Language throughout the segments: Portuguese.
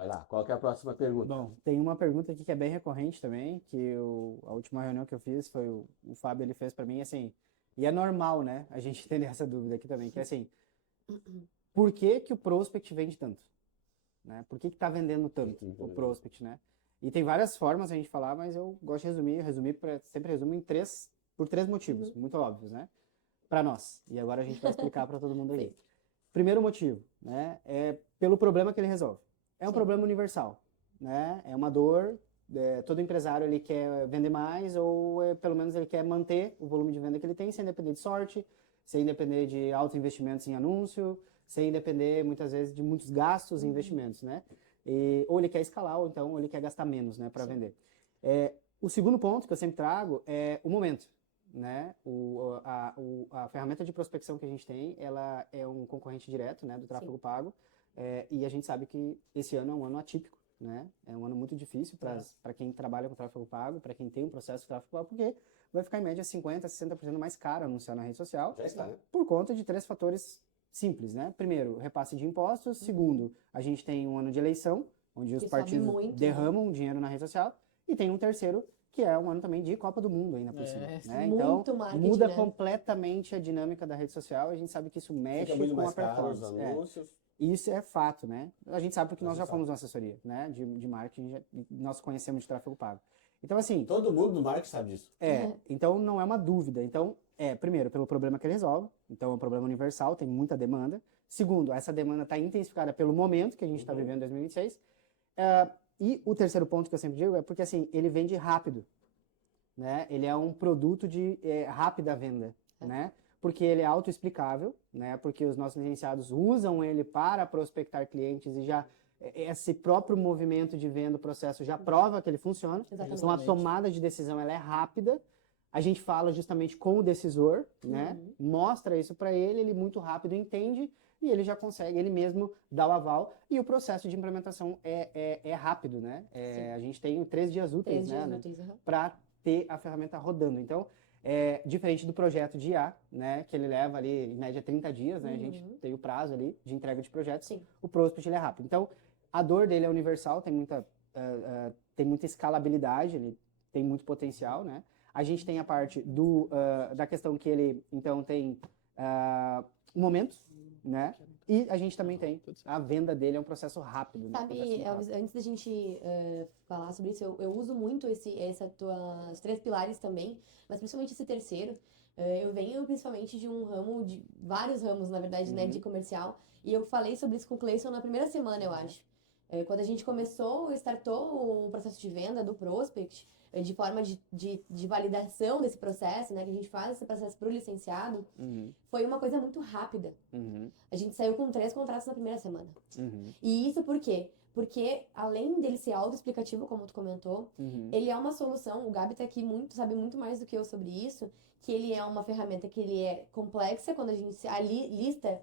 Vai lá, qual que é a próxima pergunta? Bom, tem uma pergunta aqui que é bem recorrente também, que a última reunião que eu fiz foi o Fábio, ele fez para mim, assim, e é normal, né, a gente entender essa dúvida aqui também, que é assim, por que que o prospect vende tanto? Né? Por que que tá vendendo tanto o prospect, né? E tem várias formas a gente falar, mas eu gosto de sempre resumo por três motivos, muito óbvios, né? Para nós. E agora a gente vai explicar para todo mundo aqui. Primeiro motivo, né, é pelo problema que ele resolve. É um problema universal, né? É uma dor. Todo empresário ele quer vender mais ou pelo menos ele quer manter o volume de venda que ele tem sem depender de sorte, sem depender de altos investimentos em anúncio, sem depender muitas vezes de muitos gastos e investimentos, né? Ou ele quer escalar ou então ele quer gastar menos, né, para vender. O segundo ponto que eu sempre trago é o momento, né? A ferramenta de prospecção que a gente tem, ela é um concorrente direto, né, do tráfego pago, e a gente sabe que esse ano é um ano atípico, né? É um ano muito difícil para quem trabalha com tráfego pago, para quem tem um processo de tráfego pago, porque vai ficar em média 50%, 60% mais caro anunciar na rede social, Já está, né? por conta de três fatores simples, né? Primeiro, repasse de impostos. Segundo, a gente tem um ano de eleição, onde os Que sobe partidos muito, derramam dinheiro na rede social. E tem um terceiro, que é um ano também de Copa do Mundo ainda por cima. Né? Então, muito marketing, muda né? completamente a dinâmica da rede social. A gente sabe que isso mexe Fica muito com a mais caro os performance. anúncios. Isso é fato, né? A gente sabe porque nós já sabe. fomos uma assessoria, né? De marketing, nós conhecemos de tráfego pago. Então, assim, Todo mundo no marketing sabe disso. então não é uma dúvida. Então, primeiro, pelo problema que ele resolve. Então, é um problema universal, tem muita demanda. Segundo, essa demanda está intensificada pelo momento que a gente está vivendo em 2026. E o terceiro ponto que eu sempre digo é porque, assim, ele vende rápido, né? Ele é um produto de rápida venda, né? Porque ele é autoexplicável, né? Porque os nossos licenciados usam ele para prospectar clientes e já esse próprio movimento de venda, o processo já prova que ele funciona. Exatamente. Então a tomada de decisão ela é rápida. A gente fala justamente com o decisor, né? Mostra isso para ele, ele muito rápido entende e ele já consegue, ele mesmo dá o aval. E o processo de implementação é rápido, né? A gente tem 3 dias úteis, 3 dias né? úteis, Para ter a ferramenta rodando. Então, diferente do projeto de IA, né, que ele leva ali, em média, 30 dias, né, a gente tem o prazo ali de entrega de projetos, Sim. o prospect ele é rápido. Então, a dor dele é universal, tem muita escalabilidade, ele tem muito potencial, né. A gente tem a parte da questão que ele, então, tem momentos, né, e a gente também tem a venda dele, é um processo rápido. Né, Sabe, processo Elvis, antes da gente falar sobre isso, eu uso muito esses tuas 3 pilares também, mas principalmente esse terceiro. Eu venho principalmente de um ramo, de vários ramos, na verdade, né, de comercial, e eu falei sobre isso com o Cleison na primeira semana, eu acho. Quando a gente startou o processo de venda do Prospect, de forma de validação desse processo, né, que a gente faz esse processo para o licenciado, foi uma coisa muito rápida. A gente saiu com 3 contratos na primeira semana. E isso por quê? Porque, além dele ser autoexplicativo, como tu comentou, ele é uma solução, o Gabi tá aqui sabe muito mais do que eu sobre isso, que ele é uma ferramenta que ele é complexa, quando a gente lista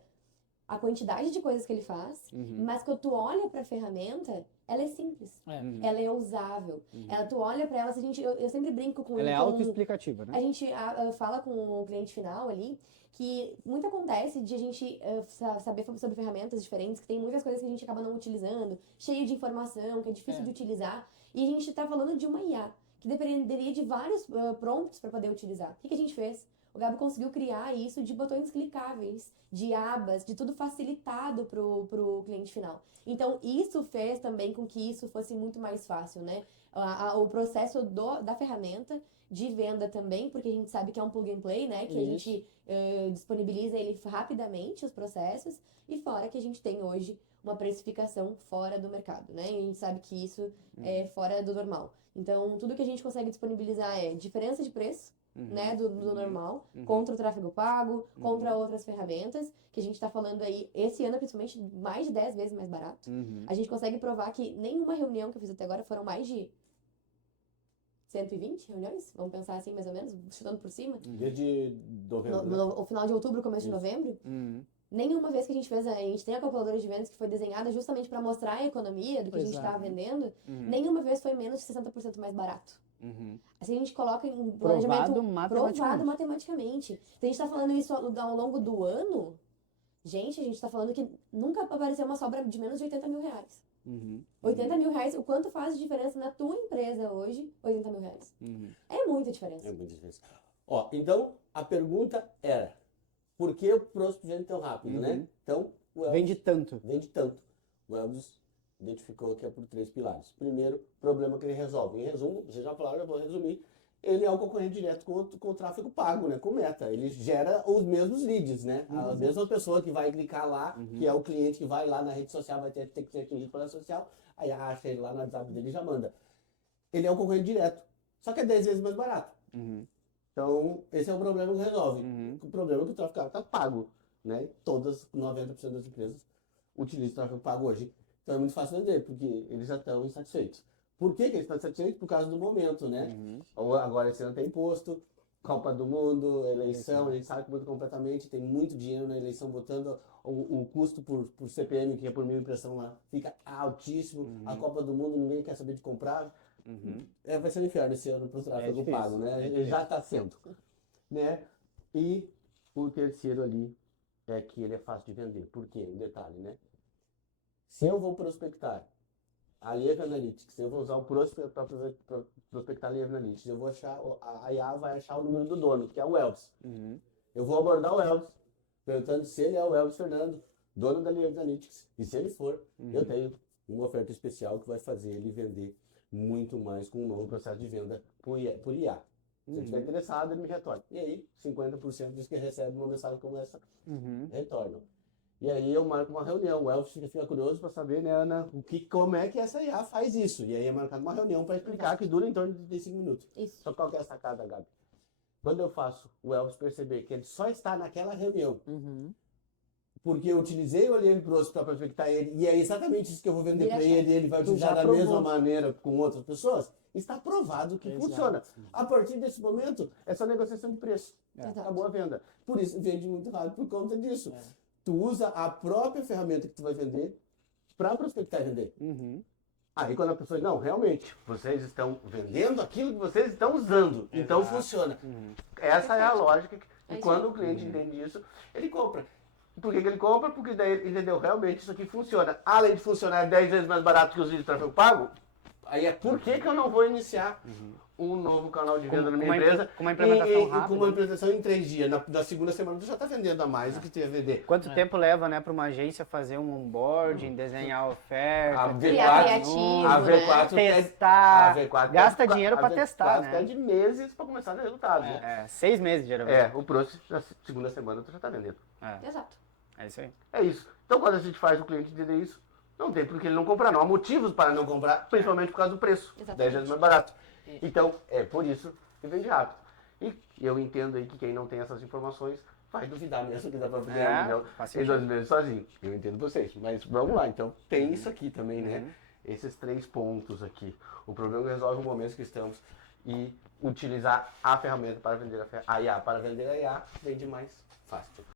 a quantidade de coisas que ele faz, mas quando tu olha pra ferramenta, ela é simples. Ela é usável. Tu olha pra ela, eu sempre brinco com Ela ele é como... autoexplicativa, né? A gente fala com o cliente final ali que muito acontece de a gente saber sobre ferramentas diferentes, que tem muitas coisas que a gente acaba não utilizando, cheio de informação, que é difícil de utilizar. E a gente tá falando de uma IA, que dependeria de vários prompts para poder utilizar. O que a gente fez? O Gabi conseguiu criar isso de botões clicáveis, de abas, de tudo facilitado pro cliente final. Então, isso fez também com que isso fosse muito mais fácil, né? O processo da ferramenta de venda também, porque a gente sabe que é um plug and play, né? Que a gente disponibiliza ele rapidamente, os processos, e fora que a gente tem hoje uma precificação fora do mercado, né? E a gente sabe que isso é fora do normal. Então, tudo que a gente consegue disponibilizar é diferença de preço, né, do normal, contra o tráfego pago, contra outras ferramentas, que a gente tá falando aí, esse ano principalmente, mais de 10 vezes mais barato. A gente consegue provar que nenhuma reunião que eu fiz até agora foram mais de 120 reuniões, vamos pensar assim mais ou menos, chutando por cima. Desde novembro, né? O final de outubro, começo de novembro. Nenhuma vez que a gente fez, a gente tem a calculadora de vendas que foi desenhada justamente para mostrar a economia do que a gente estava vendendo, nenhuma vez foi menos de 60% mais barato. Assim, a gente coloca em planejamento provado matematicamente. Então, a gente tá falando isso ao longo do ano, gente, a gente tá falando que nunca apareceu uma sobra de menos de 80 mil reais. 80 reais, o quanto faz de diferença na tua empresa hoje, 80 mil reais. É muita diferença. É muito difícil. Ó, então, a pergunta era, por que o próximo vende tão rápido, né? Então, o Elvis Vende tanto. vende tanto. O Elvis identificou que é por 3 pilares. Primeiro, problema que ele resolve. Em resumo, vocês já falaram, eu vou resumir. Ele é o concorrente direto com o tráfego pago, né? Com Meta. Ele gera os mesmos leads, né? A mesma pessoa que vai clicar lá, que é o cliente que vai lá na rede social, vai ter que ser atingido pela rede social, aí acha ele lá no WhatsApp dele e já manda. Ele é o concorrente direto. Só que é 10 vezes mais barato. Então, esse é o problema que resolve. O problema é que o tráfego pago está pago, né? Todas, 90% das empresas utilizam o tráfego pago hoje. Então é muito fácil vender, porque eles já estão insatisfeitos. Por que eles estão insatisfeitos? Por causa do momento, né? Agora esse ano tem imposto, Copa do Mundo, eleição, a gente sabe que muda completamente, tem muito dinheiro na eleição, botando o custo por CPM, que é por mil impressão lá, fica altíssimo. A Copa do Mundo ninguém quer saber de comprar. Vai ser um inferno esse ano para o tráfego pago, né? Ele já está sendo. Né? E o terceiro ali é que ele é fácil de vender. Por quê? Um detalhe, né? Se eu vou prospectar a Live Analytics, eu vou usar o para prospectar a Live Analytics, eu vou achar, a IA vai achar o número do dono, que é o Elvis. Eu vou abordar o Elvis, perguntando se ele é o Elvis Fernando, dono da Live Analytics. E se ele for, eu tenho uma oferta especial que vai fazer ele vender muito mais com um novo processo de venda por IA. Se ele estiver interessado, ele me retorna. E aí, 50% diz que recebe uma mensagem como essa, retornam. E aí eu marco uma reunião. O Elvis fica curioso para saber, né, Ana, como é que essa IA faz isso. E aí é marcado uma reunião para explicar, que dura em torno de 35 minutos. Isso. Só qual que é a sacada, Gabi? Quando eu faço o Elvis perceber que ele só está naquela reunião, porque eu utilizei o Alieno Grosso para prospectar ele, e é exatamente isso que eu vou vender para ele, e ele vai utilizar da mesma maneira com outras pessoas, está provado que funciona. A partir desse momento, é só negociação de preço. Acabou a venda. Por isso, vende muito rápido por conta disso. Tu usa a própria ferramenta que tu vai vender para prospectar e vender. Aí quando a pessoa diz, não, realmente, vocês estão vendendo aquilo que vocês estão usando, então funciona. Essa é a lógica, e quando o cliente entende isso, ele compra. Por que ele compra? Porque daí ele entendeu, realmente isso aqui funciona. Além de funcionar 10 vezes mais barato que os vídeos de tráfego pago, aí é por que eu não vou iniciar um novo canal de venda na minha empresa com uma implementação rápida. Com uma implementação em 3 dias. Na segunda semana tu já está vendendo a mais do que tu ia vender. Quanto tempo leva, né, para uma agência fazer um onboarding, desenhar a oferta, A criar V4, criativo, a V4 testar, a V4 gasta dinheiro para testar, né? De meses para começar a ter resultados, né? 6 meses, geralmente. O próximo, na segunda semana tu já está vendendo. Exato. É isso aí. É isso. Então quando a gente faz o cliente entender isso, não tem por que ele não comprar. Não há motivos para não comprar, principalmente por causa do preço. 10 vezes mais barato. Então, é por isso que vende rápido. E eu entendo aí que quem não tem essas informações vai duvidar mesmo que dá para fazer em 2 meses sozinho. Eu entendo vocês, mas vamos lá. Então, tem isso aqui também, né? Esses 3 pontos aqui. O problema resolve o momento que estamos e utilizar a ferramenta para vender a IA. Para vender a IA, vende mais fácil.